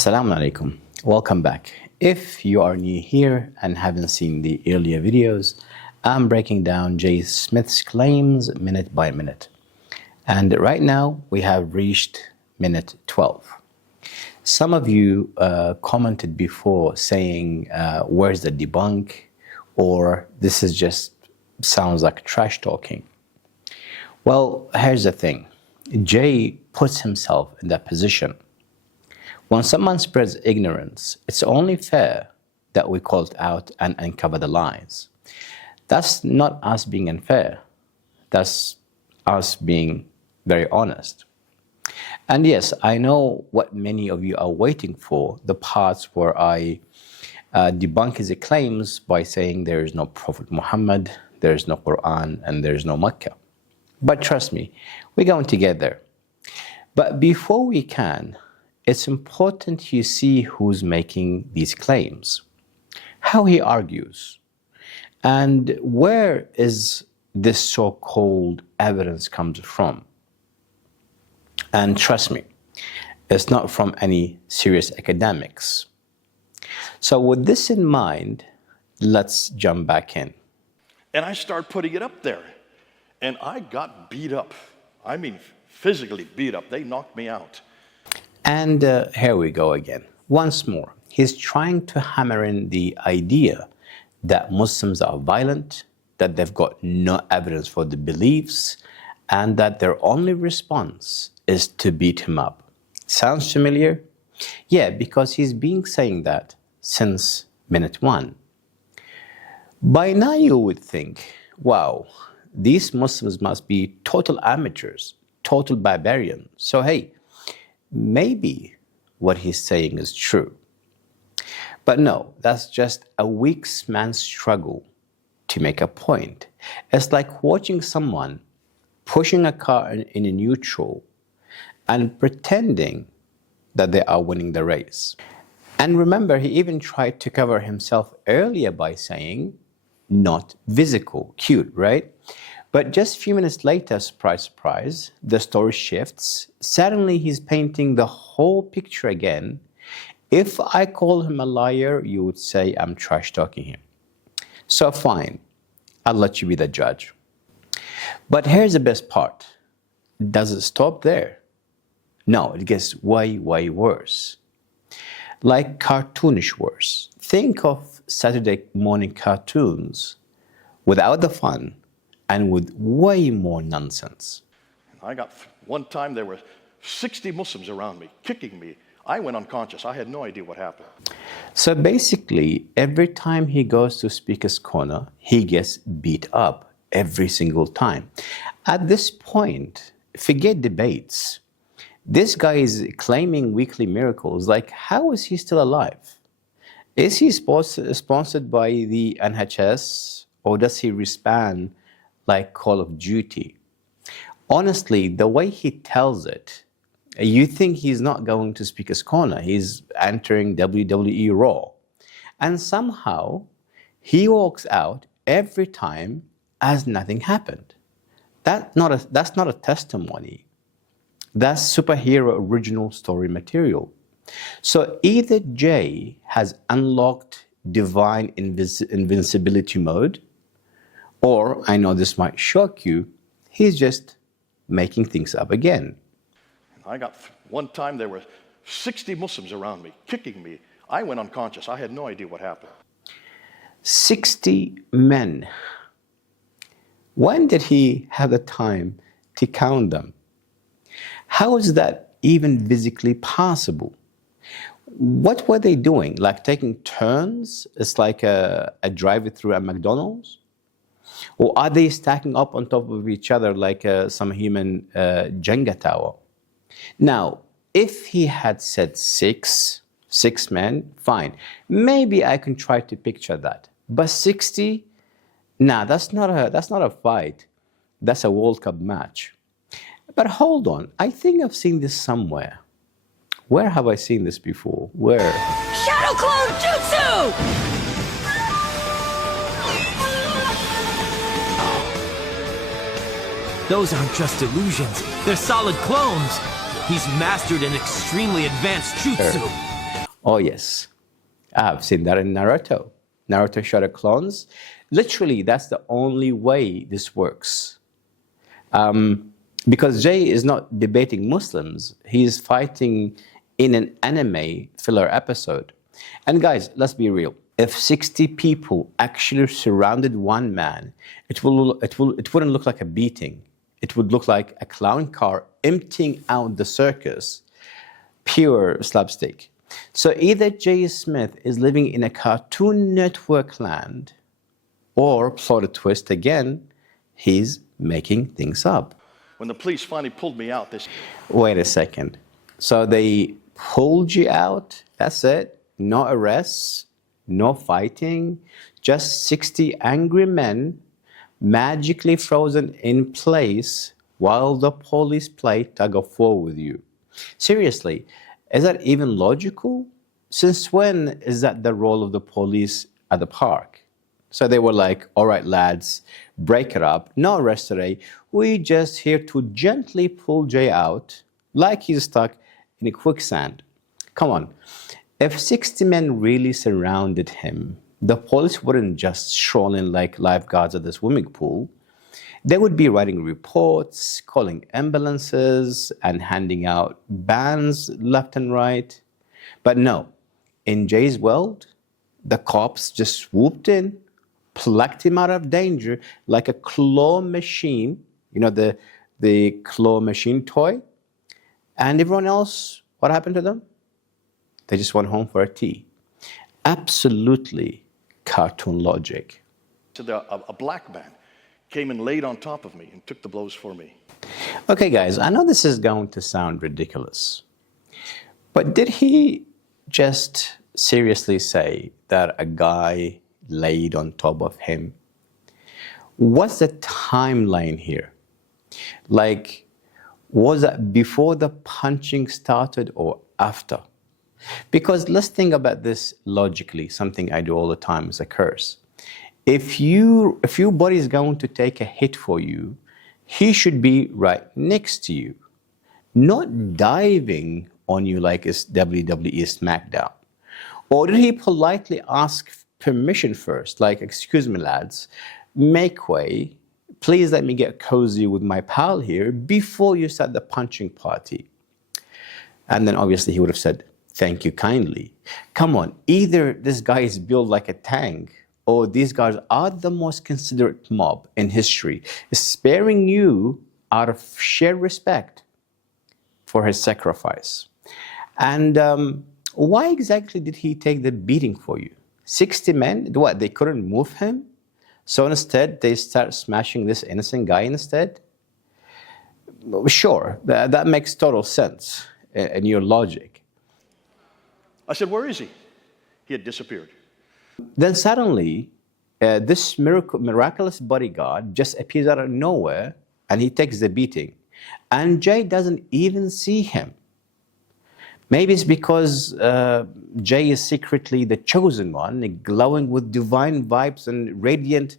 Assalamu alaikum. Welcome back. If you are new here and haven't seen the earlier videos, I'm breaking down J. Smith's claims minute by minute. And right now we have reached minute 12. Some of you commented before saying, where's the debunk? Or this is just sounds like trash talking. Well, here's the thing. Jay puts himself in that position. When someone spreads ignorance, it's only fair that we call it out and uncover the lies. That's not us being unfair. That's us being very honest. And yes, I know what many of you are waiting for, the parts where I debunk his claims by saying there is no Prophet Muhammad, there is no Quran, and there is no Mecca. But trust me, we're going to get there. But before we can, it's important you see who's making these claims, how he argues, and where is this so-called evidence comes from. And trust me, it's not from any serious academics. So with this in mind, let's jump back in. And I start putting it up there, and I got beat up. I mean, physically beat up. They knocked me out. And here we go again. Once more, he's trying to hammer in the idea that Muslims are violent, that they've got no evidence for the beliefs, and that their only response is to beat him up. Sounds familiar? Yeah, because he's been saying that since minute 1. By now you would think, wow, these Muslims must be total amateurs, total barbarians. So hey, maybe what he's saying is true. But no, that's just a weak man's struggle to make a point. It's like watching someone pushing a car in a neutral and pretending that they are winning the race. And remember, he even tried to cover himself earlier by saying, not physical. Cute, right? But just a few minutes later, surprise, surprise, the story shifts. Suddenly he's painting the whole picture again. If I call him a liar, you would say I'm trash talking him. So fine, I'll let you be the judge. But here's the best part. Does it stop there? No, it gets way, way worse. Like cartoonish worse. Think of Saturday morning cartoons without the fun, and with way more nonsense. I got, one time there were 60 Muslims around me, kicking me. I went unconscious. I had no idea what happened. So basically, every time he goes to Speaker's Corner, he gets beat up every single time. At this point, forget debates. This guy is claiming weekly miracles. Like, how is he still alive? Is he sponsored by the NHS, or does he respond like Call of Duty? Honestly, the way he tells it, you think he's not going to Speaker's Corner. He's entering WWE Raw. And somehow, he walks out every time as nothing happened. That's not a testimony. That's superhero original story material. So either Jay has unlocked divine invincibility mode, or, I know this might shock you, he's just making things up again. I got, one time there were 60 Muslims around me, kicking me. I went unconscious. I had no idea what happened. 60 men. When did he have the time to count them? How is that even physically possible? What were they doing? Like taking turns? It's like a drive-through at McDonald's? Or are they stacking up on top of each other like some human Jenga tower? Now, if he had said six men, fine. Maybe I can try to picture that. But 60? Nah, that's not a fight. That's a World Cup match. But hold on, I think I've seen this somewhere. Where have I seen this before? Where? Shadow Clone Jutsu! Those aren't just illusions, they're solid clones. He's mastered an extremely advanced jutsu. Oh, yes. I've seen that in Naruto. Naruto shadow clones. Literally, that's the only way this works. Because Jay is not debating Muslims, he is fighting in an anime filler episode. And guys, let's be real. If 60 people actually surrounded one man, it wouldn't look like a beating. It would look like a clown car emptying out the circus. Pure slapstick. So either Jay Smith is living in a Cartoon Network land, or, plot a twist again, he's making things up. When the police finally pulled me out, they... Wait a second. So they pulled you out? That's it? No arrests? No fighting? Just 60 angry men magically frozen in place while the police play tug of war with you? Seriously, is that even logical? Since when is that the role of the police at the park? So they were like, all right, lads, break it up. No arrest today. We just here to gently pull Jay out like he's stuck in a quicksand. Come on. If 60 men really surrounded him, the police wouldn't just stroll in like lifeguards at the swimming pool. They would be writing reports, calling ambulances, and handing out bans left and right. But no, in Jay's world, the cops just swooped in, plucked him out of danger like a claw machine, you know, the claw machine toy. And everyone else, what happened to them? They just went home for a tea. Absolutely cartoon logic. So a black man came and laid on top of me and took the blows for me. Okay, guys, I know this is going to sound ridiculous, but did he just seriously say that a guy laid on top of him? What's the timeline here? Like, was that before the punching started or after? Because let's think about this logically, something I do all the time is a curse. If your buddy is going to take a hit for you, he should be right next to you, not diving on you like it's WWE SmackDown. Or did he politely ask permission first, like, excuse me, lads, make way, please let me get cozy with my pal here before you start the punching party? And then obviously he would have said, thank you kindly. Come on, either this guy is built like a tank, or these guys are the most considerate mob in history, sparing you out of sheer respect for his sacrifice. And why exactly did he take the beating for you? 60 men? What, they couldn't move him? So instead, they start smashing this innocent guy instead? Sure, that makes total sense in your logic. I said, where is he? He had disappeared. Then suddenly, this miraculous bodyguard just appears out of nowhere and he takes the beating. And Jay doesn't even see him. Maybe it's because Jay is secretly the chosen one, glowing with divine vibes and radiant,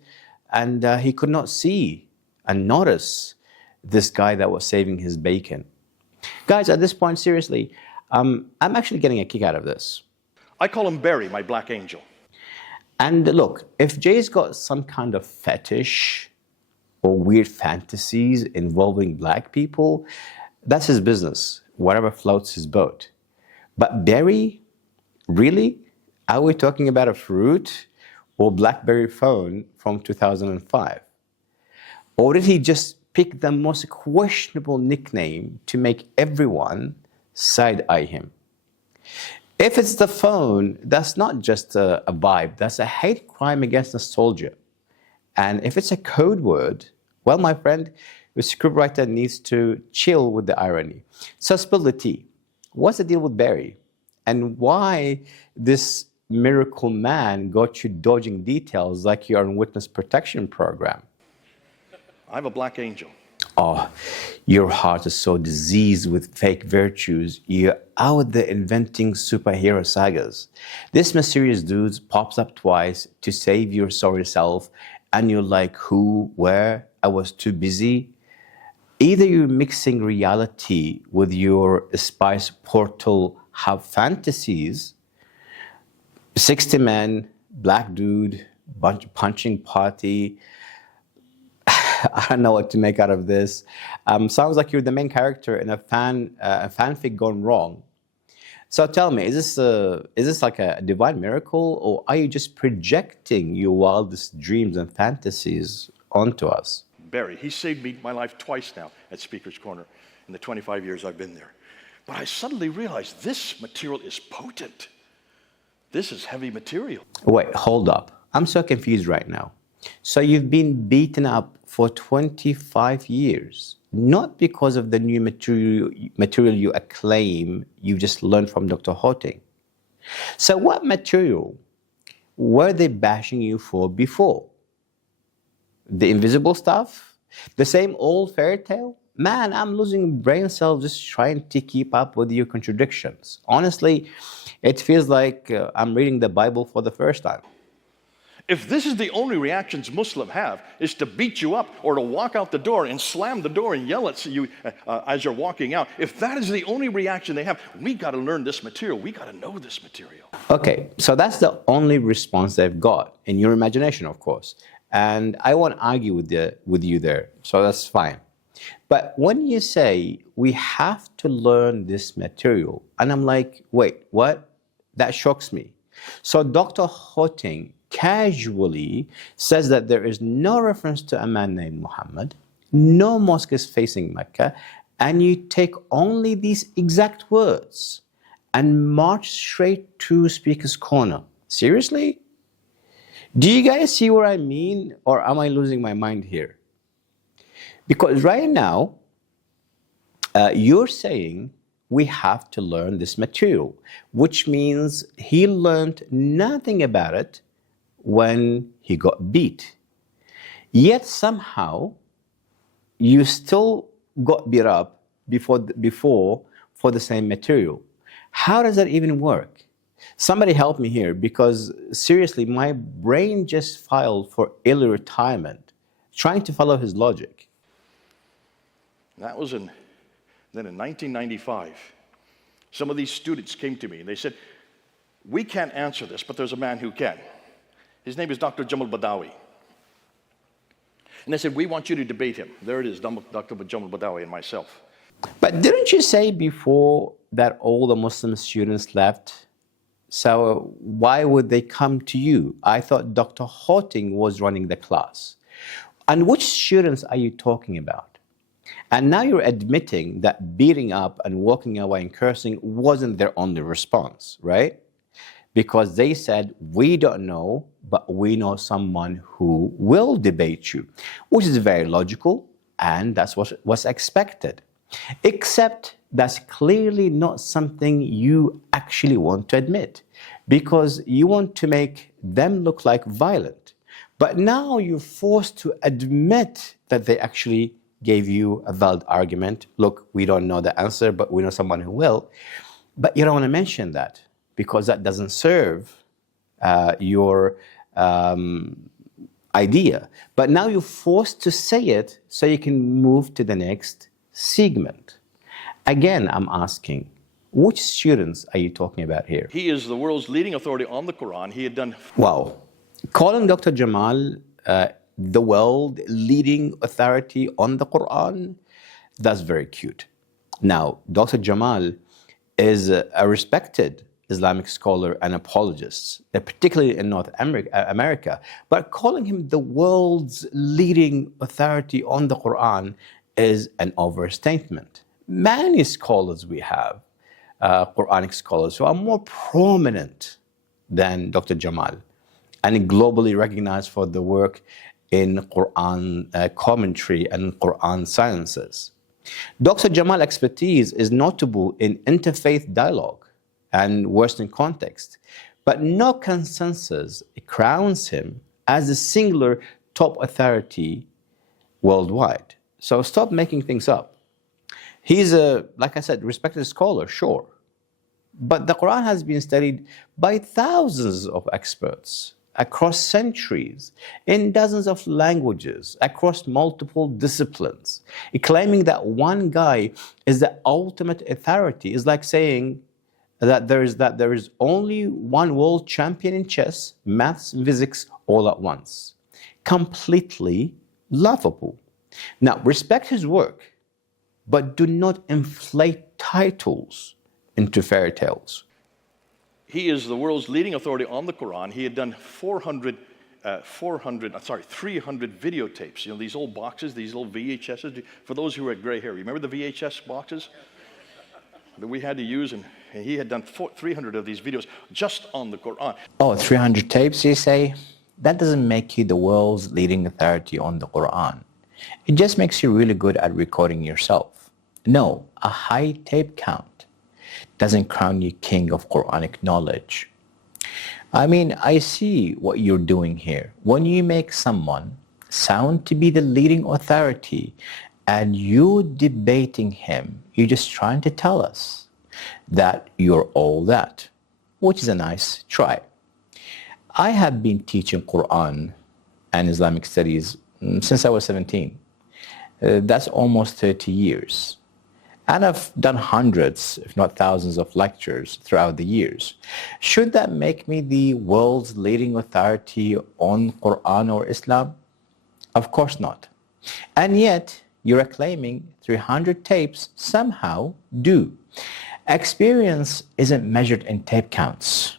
and he could not see and notice this guy that was saving his bacon. Guys, at this point, seriously, I'm actually getting a kick out of this. I call him Barry, my black angel. And look, if Jay's got some kind of fetish or weird fantasies involving black people, that's his business, whatever floats his boat. But Barry, really? Are we talking about a fruit or BlackBerry phone from 2005? Or did he just pick the most questionable nickname to make everyone side-eye him? If it's the phone, that's not just a vibe, that's a hate crime against nostalgia. And if it's a code word, well, my friend, the scriptwriter needs to chill with the irony. So spill the tea. What's the deal with Barry? And why this miracle man got you dodging details like you're on witness protection program? I have a black angel. Oh, your heart is so diseased with fake virtues, you're out there inventing superhero sagas. This mysterious dude pops up twice to save your sorry self, and you're like, who, where? I was too busy. Either you're mixing reality with your spice portal have fantasies, 60 men, black dude, bunch punching party. I don't know what to make out of this. Sounds like you're the main character in a fanfic gone wrong. So tell me, is this like a divine miracle, or are you just projecting your wildest dreams and fantasies onto us? Barry, he saved my life twice now at Speaker's Corner in the 25 years I've been there. But I suddenly realized this material is potent. This is heavy material. Wait, hold up. I'm so confused right now. So you've been beaten up for 25 years, not because of the new material you acclaim you just learned from Dr. Hotting. So what material were they bashing you for before? The invisible stuff? The same old fairy tale? Man, I'm losing brain cells just trying to keep up with your contradictions. Honestly, it feels like I'm reading the Bible for the first time. If this is the only reactions Muslims have, is to beat you up or to walk out the door and slam the door and yell at you as you're walking out, if that is the only reaction they have, we got to learn this material. We got to know this material. Okay, so that's the only response they've got, in your imagination, of course. And I won't argue with you there, so that's fine. But when you say we have to learn this material, and I'm like, wait, what? That shocks me. So Dr. Hotting casually says that there is no reference to a man named Muhammad, no mosque is facing Mecca, and you take only these exact words and march straight to Speaker's Corner. Seriously? Do you guys see what I mean, or am I losing my mind here? Because right now, you're saying we have to learn this material, which means he learned nothing about it when he got beat. Yet somehow, you still got beat up before for the same material. How does that even work? Somebody help me here, because seriously, my brain just filed for early retirement, trying to follow his logic. That was then in 1995. Some of these students came to me and they said, we can't answer this, but there's a man who can. His name is Dr. Jamal Badawi. And they said, we want you to debate him. There it is, Dr. Jamal Badawi and myself. But didn't you say before that all the Muslim students left? So why would they come to you? I thought Dr. Hotting was running the class. And which students are you talking about? And now you're admitting that beating up and walking away and cursing wasn't their only response, right? Because they said, we don't know, but we know someone who will debate you, which is very logical, and that's what was expected. Except that's clearly not something you actually want to admit, because you want to make them look like violent. But now you're forced to admit that they actually gave you a valid argument. Look, we don't know the answer, but we know someone who will. But you don't want to mention that, because that doesn't serve your idea. But now you're forced to say it so you can move to the next segment. Again, I'm asking, which students are you talking about here? He is the world's leading authority on the Quran. He had done... Wow. Calling Dr. Jamal the world leading authority on the Quran, that's very cute. Now, Dr. Jamal is a respected Islamic scholar and apologist, particularly in North America. But calling him the world's leading authority on the Quran is an overstatement. Many scholars we have, Quranic scholars, who are more prominent than Dr. Jamal and globally recognized for the work in Quran commentary and Quran sciences. Dr. Jamal's expertise is notable in interfaith dialogue and Western context, but no consensus crowns him as a singular top authority worldwide. So stop making things up. He's a, like I said, respected scholar, sure, but the Quran has been studied by thousands of experts across centuries, in dozens of languages, across multiple disciplines. Claiming that one guy is the ultimate authority is like saying that there is only one world champion in chess, maths, and physics all at once. Completely laughable. Now, respect his work, but do not inflate titles into fairy tales. He is the world's leading authority on the Quran. He had done 300 videotapes. You know, these old boxes, these old VHSs. For those who had gray hair, remember the VHS boxes that we had to use? And he had done 300 of these videos just on the Quran. Oh, 300 tapes, you say? That doesn't make you the world's leading authority on the Quran. It just makes you really good at recording yourself. No, a high tape count doesn't crown you king of Quranic knowledge. I mean, I see what you're doing here. When you make someone sound to be the leading authority and you debating him, you're just trying to tell us that you're all that, which is a nice try. I have been teaching Quran and Islamic studies since I was 17. That's almost 30 years. And I've done hundreds, if not thousands, of lectures throughout the years. Should that make me the world's leading authority on Quran or Islam? Of course not. And yet, you're claiming 300 tapes somehow do. Experience isn't measured in tape counts.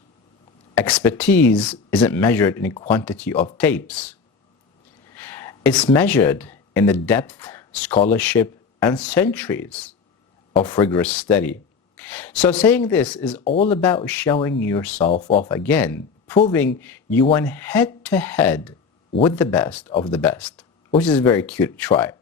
Expertise isn't measured in a quantity of tapes. It's measured in the depth, scholarship, and centuries of rigorous study. So saying this is all about showing yourself off again, proving you went head to head with the best of the best, which is a very cute try.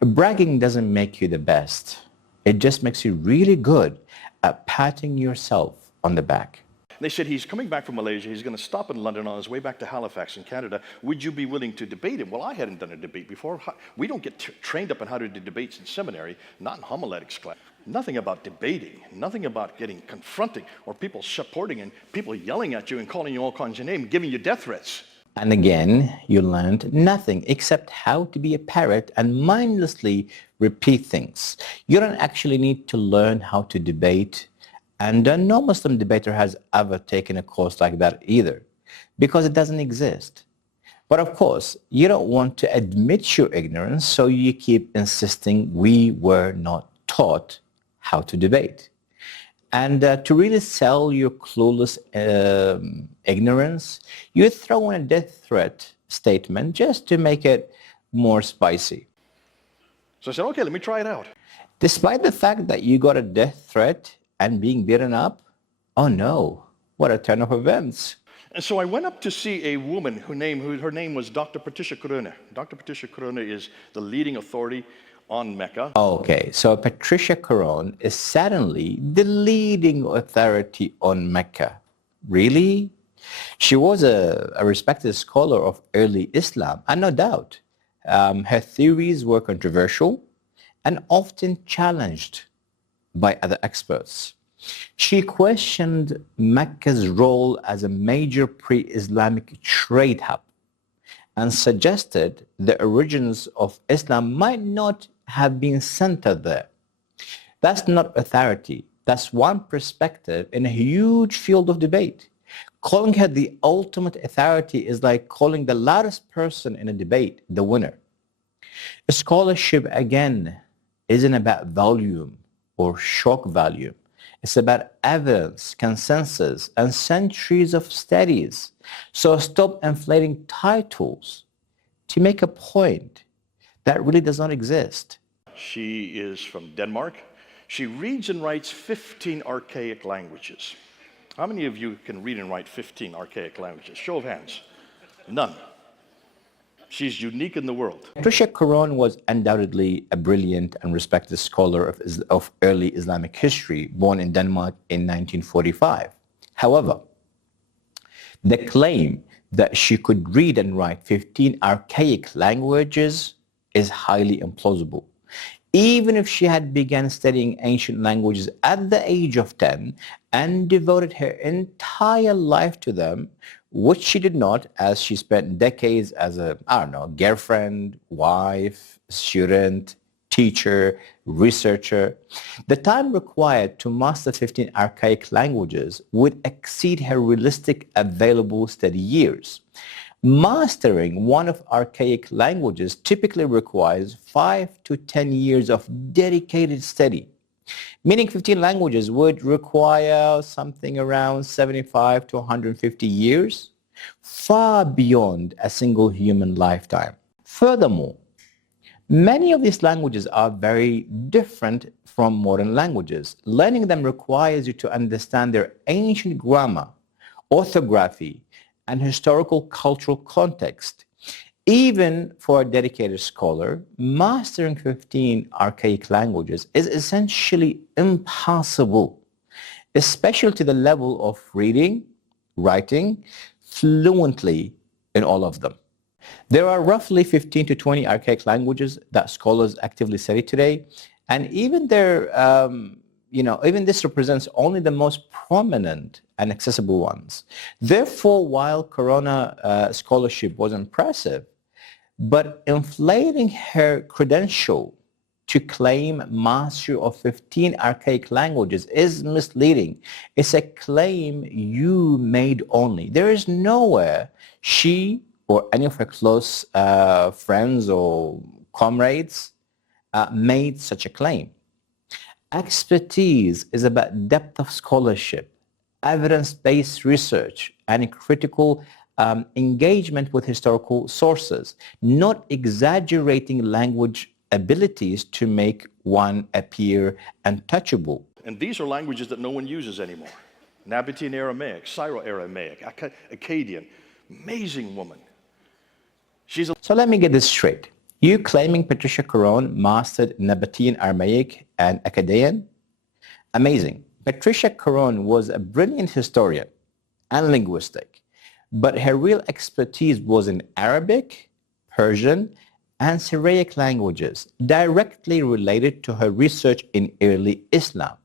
Bragging doesn't make you the best. It just makes you really good at patting yourself on the back. They said he's coming back from Malaysia. He's going to stop in London on his way back to Halifax in Canada. Would you be willing to debate him? Well, I hadn't done a debate before. We don't get trained up on how to do debates in seminary, not in homiletics class. Nothing about debating, nothing about getting confronting or people supporting and people yelling at you and calling you all kinds of names, giving you death threats. And again, you learned nothing except how to be a parrot and mindlessly repeat things. You don't actually need to learn how to debate. And no Muslim debater has ever taken a course like that either, because it doesn't exist. But of course, you don't want to admit your ignorance, so you keep insisting we were not taught how to debate. And to really sell your clueless ignorance, you throw in a death threat statement just to make it more spicy. So I said, okay, let me try it out. Despite the fact that you got a death threat and being beaten up, oh no, what a turn of events. And so I went up to see a woman her name was Dr. Patricia Crone. Dr. Patricia Crone is the leading authority on Mecca. Okay, so Patricia Crone is suddenly the leading authority on Mecca. Really? She was a respected scholar of early Islam, and no doubt. Her theories were controversial and often challenged by other experts. She questioned Mecca's role as a major pre-Islamic trade hub and suggested the origins of Islam might not have been centered there. That's not authority. That's one perspective in a huge field of debate. Calling her the ultimate authority is like calling the loudest person in a debate the winner. Scholarship, again, isn't about volume or shock value. It's about evidence, consensus, and centuries of studies. So stop inflating titles to make a point that really does not exist. She is from Denmark. She reads and writes 15 archaic languages. How many of you can read and write 15 archaic languages? Show of hands. None. She's unique in the world. Patricia Crone was undoubtedly a brilliant and respected scholar of early Islamic history, born in Denmark in 1945. However, the claim that she could read and write 15 archaic languages is highly implausible. Even if she had begun studying ancient languages at the age of 10 and devoted her entire life to them, which she did not, as she spent decades as a, girlfriend, wife, student, teacher, researcher. The time required to master 15 archaic languages would exceed her realistic available study years. Mastering one of archaic languages typically requires 5 to 10 years of dedicated study, meaning 15 languages would require something around 75 to 150 years, far beyond a single human lifetime. Furthermore, many of these languages are very different from modern languages. Learning them requires you to understand their ancient grammar, orthography, and historical cultural context. Even for a dedicated scholar, mastering 15 archaic languages is essentially impossible, especially to the level of reading, writing fluently in all of them. There are roughly 15 to 20 archaic languages that scholars actively study today, and even this represents only the most prominent and accessible ones. Therefore, while Corona scholarship was impressive, but inflating her credential to claim mastery of 15 archaic languages is misleading. It's a claim you made only. There is nowhere she or any of her close friends or comrades made such a claim. Expertise is about depth of scholarship, evidence-based research, and critical engagement with historical sources, not exaggerating language abilities to make one appear untouchable. And these are languages that no one uses anymore. Nabatean Aramaic, Syro-Aramaic, Akkadian. Amazing woman. So let me get this straight. You claiming Patricia Crone mastered Nabatean Aramaic and Akkadian? Amazing. Patricia Crone was a brilliant historian and linguistic, but her real expertise was in Arabic, Persian, and Syriac languages, directly related to her research in early Islam.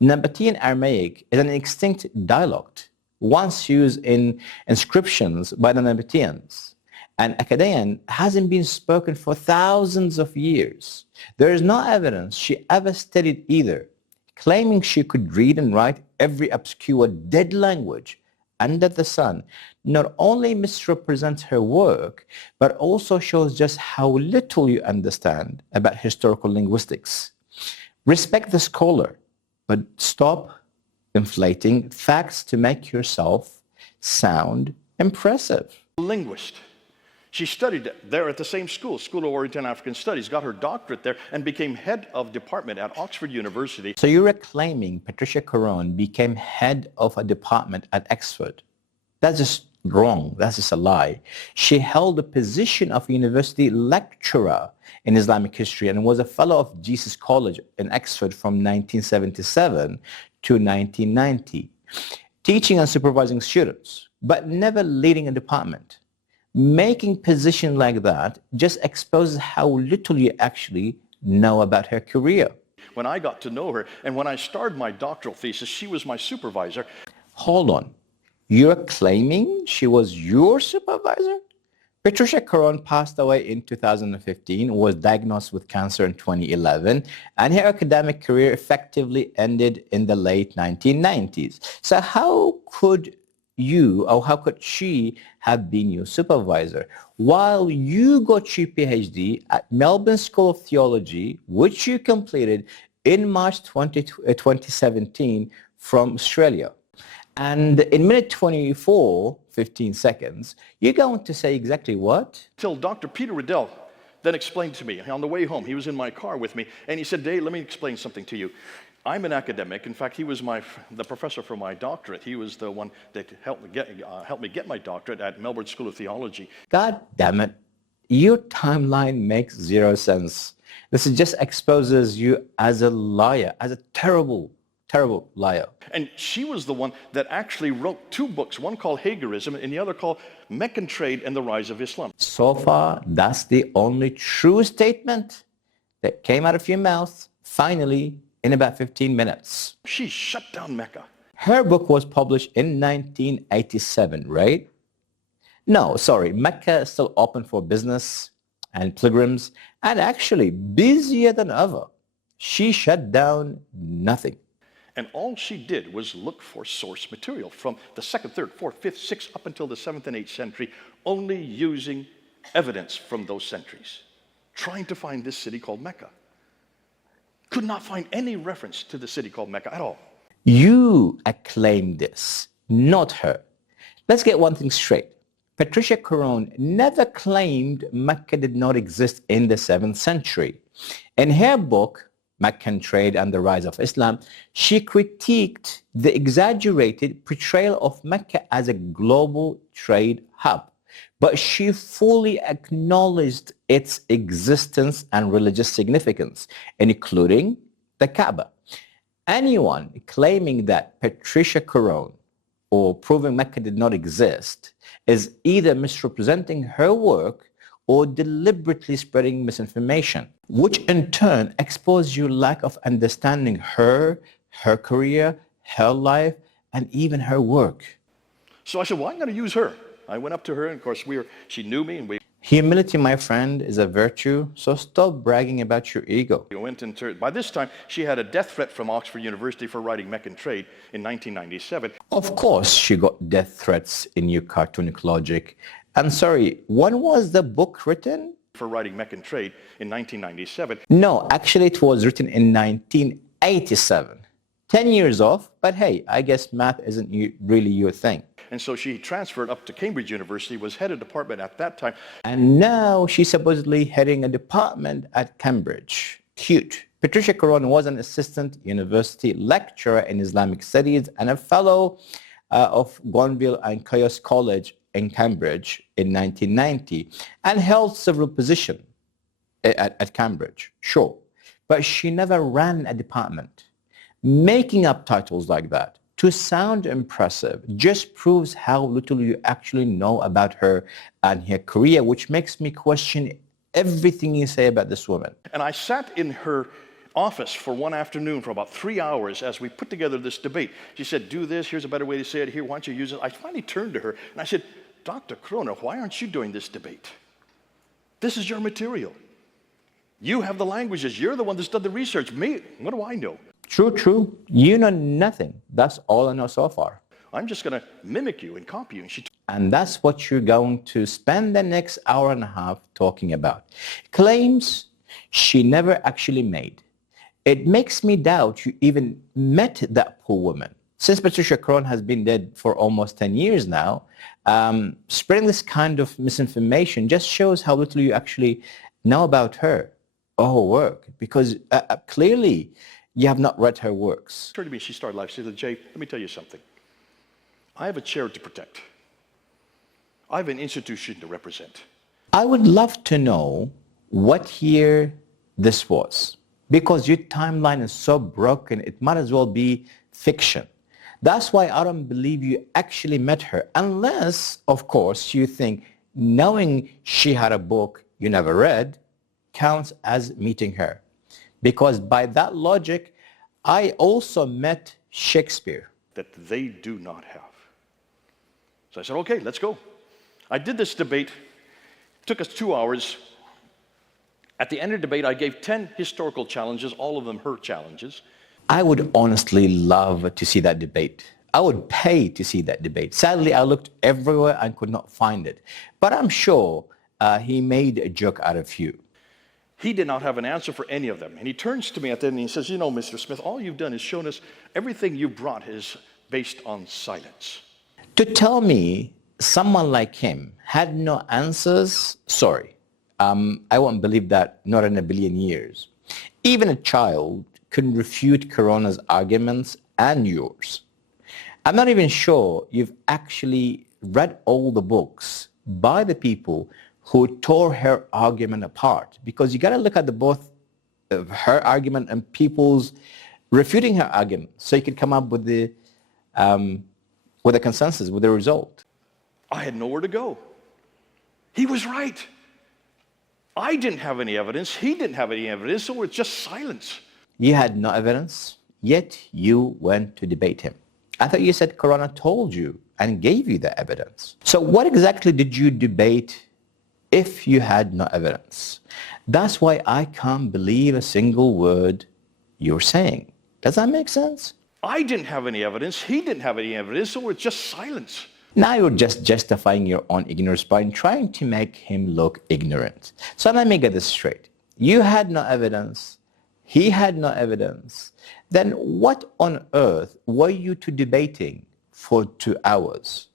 Nabatean Aramaic is an extinct dialect, once used in inscriptions by the Nabateans, and Akkadian hasn't been spoken for thousands of years. There is no evidence she ever studied either. Claiming she could read and write every obscure dead language under the sun not only misrepresents her work, but also shows just how little you understand about historical linguistics. Respect the scholar, but stop inflating facts to make yourself sound impressive. Linguist. She studied there at the same school, School of Oriental African Studies, got her doctorate there, and became head of department at Oxford University. So you're claiming Patricia Crone became head of a department at Oxford. That's just wrong. That's just a lie. She held the position of university lecturer in Islamic history and was a fellow of Jesus College in Oxford from 1977 to 1990, teaching and supervising students, but never leading a department. Making position like that just exposes how little you actually know about her career. When I got to know her, and when I started my doctoral thesis, she was my supervisor. Hold on. You're claiming she was your supervisor? Patricia Crone passed away in 2015, was diagnosed with cancer in 2011, and her academic career effectively ended in the late 1990s. So how could she have been your supervisor while you got your PhD at Melbourne School of Theology, which you completed in March 2017 from Australia? And in minute 24, 15 seconds, you're going to say exactly what? Till Dr. Peter Riddell then explained to me on the way home. He was in my car with me, and he said, Dave, let me explain something to you. I'm an academic. In fact, he was the professor for my doctorate. He was the one that helped me get my doctorate at Melbourne School of Theology. God damn it. Your timeline makes zero sense. This just exposes you as a liar, as a terrible liar. And she was the one that actually wrote 2 books, one called Hagarism and the other called Mecca and the Rise of Islam. So far, that's the only true statement that came out of your mouth, finally, in about 15 minutes. She shut down Mecca. Her book was published in 1987, right? No, sorry, Mecca is still open for business. and pilgrims, and actually busier than ever. She shut down nothing. And all she did was look for source material from the 2nd, 3rd, 4th, 5th, 6th, up until the 7th and 8th century, only using evidence from those centuries, trying to find this city called Mecca. Could not find any reference to the city called Mecca at all. You acclaim this, not her. Let's get one thing straight. Patricia Crone never claimed Mecca did not exist in the 7th century. In her book, Meccan Trade and the Rise of Islam, she critiqued the exaggerated portrayal of Mecca as a global trade hub, but she fully acknowledged its existence and religious significance, including the Kaaba. Anyone claiming that Patricia Crone or proving Mecca did not exist is either misrepresenting her work or deliberately spreading misinformation, which in turn exposes your lack of understanding her career, her life, and even her work. So I said, well, I'm going to use her. I went up to her, and of course, she knew me, and we Humility, my friend, is a virtue, so stop bragging about your ego. went into it. By this time, she had a death threat from Oxford University for writing Meccan Trade in 1997. Of course, she got death threats in your cartoonic logic. And sorry, when was the book written? For writing Meccan Trade in 1997. No, actually it was written in 1987. 10 years off, but hey, I guess math isn't really your thing. And so she transferred up to Cambridge University, was head of department at that time. And now she's supposedly heading a department at Cambridge. Cute. Patricia Crone was an assistant university lecturer in Islamic studies and a fellow of Gonville and Caius College in Cambridge in 1990 and held several positions at Cambridge, sure. But she never ran a department. Making up titles like that to sound impressive just proves how little you actually know about her and her career, which makes me question everything you say about this woman. And I sat in her office for one afternoon for about 3 hours as we put together this debate. She said, do this, here's a better way to say it, here, why don't you use it? I finally turned to her and I said, Dr. Crone, why aren't you doing this debate? This is your material. You have the languages, you're the one that's done the research. Me, what do I know? True. You know nothing. That's all I know so far. I'm just going to mimic you and copy you. And that's what you're going to spend the next hour and a half talking about. Claims she never actually made. It makes me doubt you even met that poor woman. Since Patricia Crone has been dead for almost 10 years now, spreading this kind of misinformation just shows how little you actually know about her or her work, because clearly you have not read her works. It occurred to me, she started life. She said, Jay, let me tell you something. I have a chair to protect. I have an institution to represent. I would love to know what year this was, because your timeline is so broken, it might as well be fiction. That's why I don't believe you actually met her, unless, of course, you think knowing she had a book you never read counts as meeting her. Because by that logic, I also met Shakespeare. That they do not have. So I said, okay, let's go. I did this debate. It took us 2 hours. At the end of the debate, I gave 10 historical challenges, all of them her challenges. I would honestly love to see that debate. I would pay to see that debate. Sadly, I looked everywhere and could not find it. But I'm sure he made a joke out of you. He did not have an answer for any of them. And he turns to me at the end and he says, you know, Mr. Smith, all you've done is shown us everything you brought is based on silence. To tell me someone like him had no answers, sorry. I won't believe that, not in a billion years. Even a child couldn't refute Crone's arguments and yours. I'm not even sure you've actually read all the books by the people who tore her argument apart, because you got to look at the both of her argument and people's refuting her argument, so you could come up with a consensus, with a result. I had nowhere to go. He was right. I didn't have any evidence. He didn't have any evidence, so it's just silence. You had no evidence, yet you went to debate him. I thought you said Corona told you and gave you the evidence. So what exactly did you debate if you had no evidence. That's why I can't believe a single word you're saying. Does that make sense? I didn't have any evidence. He didn't have any evidence, so it's just silence. Now you're just justifying your own ignorance by trying to make him look ignorant. So let me get this straight. You had no evidence. He had no evidence. Then what on earth were you two debating for 2 hours?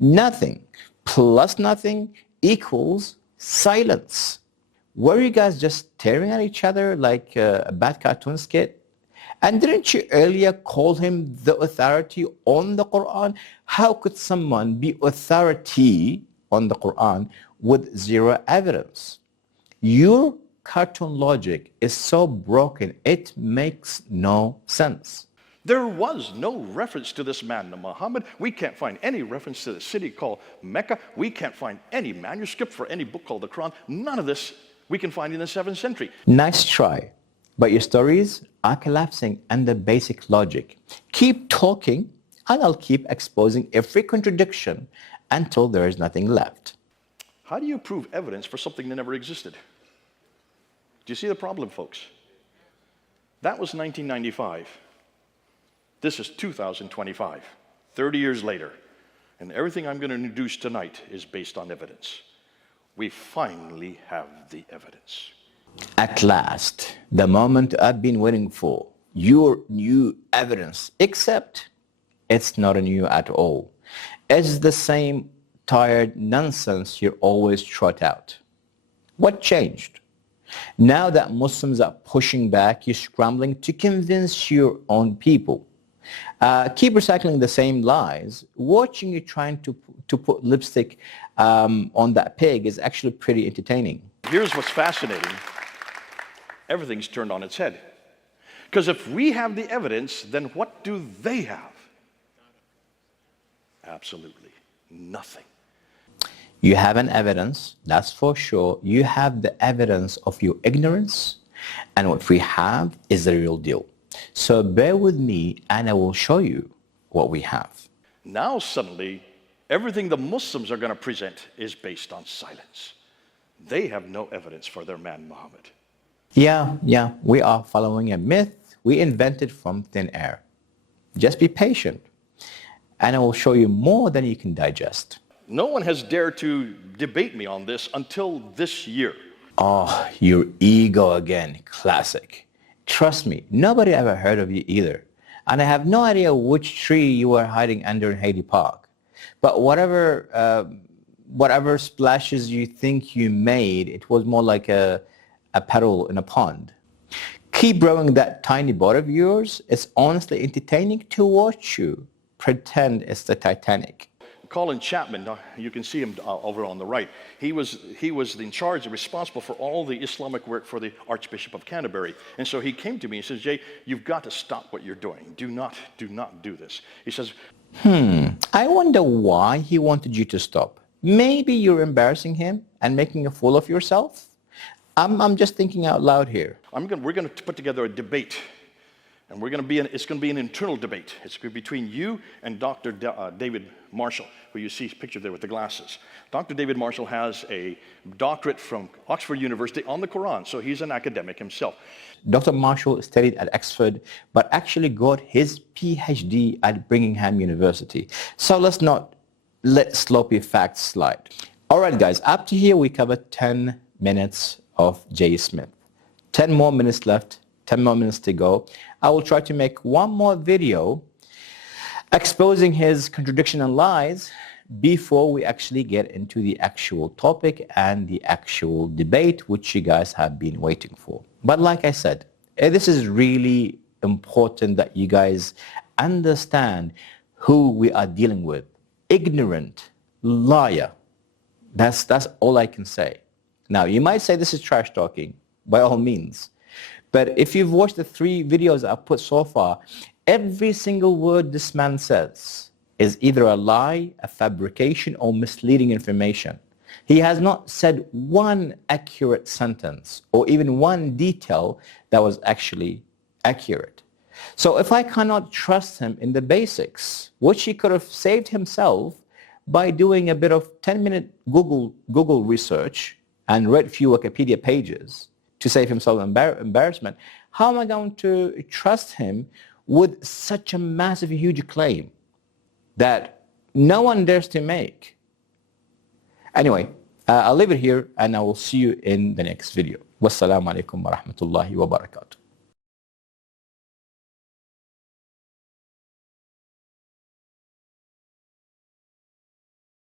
Nothing plus nothing equals silence. Were you guys just staring at each other like a bad cartoon skit? And didn't you earlier call him the authority on the Quran? How could someone be authority on the Quran with zero evidence? Your cartoon logic is so broken, it makes no sense. There was no reference to this man, Muhammad. We can't find any reference to the city called Mecca. We can't find any manuscript for any book called the Quran. None of this we can find in the 7th century. Nice try, but your stories are collapsing under basic logic. Keep talking, and I'll keep exposing every contradiction until there is nothing left. How do you prove evidence for something that never existed? Do you see the problem, folks? That was 1995. This is 2025, 30 years later, and everything I'm going to introduce tonight is based on evidence. We finally have the evidence. At last, the moment I've been waiting for, your new evidence, except it's not new at all. It's the same tired nonsense you always trot out. What changed? Now that Muslims are pushing back, you're scrambling to convince your own people. Keep recycling the same lies. Watching you trying to put lipstick on that pig is actually pretty entertaining. Here's what's fascinating. Everything's turned on its head. Because if we have the evidence, then what do they have? Absolutely nothing. You have an evidence, that's for sure. You have the evidence of your ignorance, and what we have is the real deal. So bear with me and I will show you what we have. Now suddenly, everything the Muslims are going to present is based on silence. They have no evidence for their man Muhammad. Yeah, we are following a myth we invented from thin air. Just be patient, and I will show you more than you can digest. No one has dared to debate me on this until this year. Oh, your ego again, classic. Trust me, nobody ever heard of you either. And I have no idea which tree you were hiding under in Haiti Park. But whatever splashes you think you made, it was more like a petal in a pond. Keep rowing that tiny boat of yours. It's honestly entertaining to watch you pretend it's the Titanic. Colin Chapman, you can see him over on the right. He was in charge and responsible for all the Islamic work for the Archbishop of Canterbury. And so he came to me and says, Jay, you've got to stop what you're doing. Do not do this. He says, I wonder why he wanted you to stop. Maybe you're embarrassing him and making a fool of yourself? I'm just thinking out loud here. we're going to put together a debate. And it's going to be an internal debate. It's going to be between you and Dr. David Marshall, who you see pictured there with the glasses. Dr. David Marshall has a doctorate from Oxford University on the Quran, so he's an academic himself. Dr. Marshall studied at Oxford, but actually got his PhD at Birmingham University. So let's not let sloppy facts slide. All right, guys, up to here we covered 10 minutes of J. Smith. 10 more minutes left. 10 more minutes to go. I will try to make one more video exposing his contradiction and lies before we actually get into the actual topic and the actual debate, which you guys have been waiting for. But like I said, this is really important that you guys understand who we are dealing with. Ignorant, liar. That's all I can say. Now, you might say this is trash talking, by all means. But if you've watched the 3 videos I've put so far, every single word this man says is either a lie, a fabrication, or misleading information. He has not said one accurate sentence or even one detail that was actually accurate. So if I cannot trust him in the basics, which he could have saved himself by doing a bit of 10-minute Google research and read few Wikipedia pages to save himself embarrassment, how am I going to trust him with such a massive, huge claim that no one dares to make? Anyway, I'll leave it here and I will see you in the next video. Wassalamu alaikum wa rahmatullahi wa barakatuh.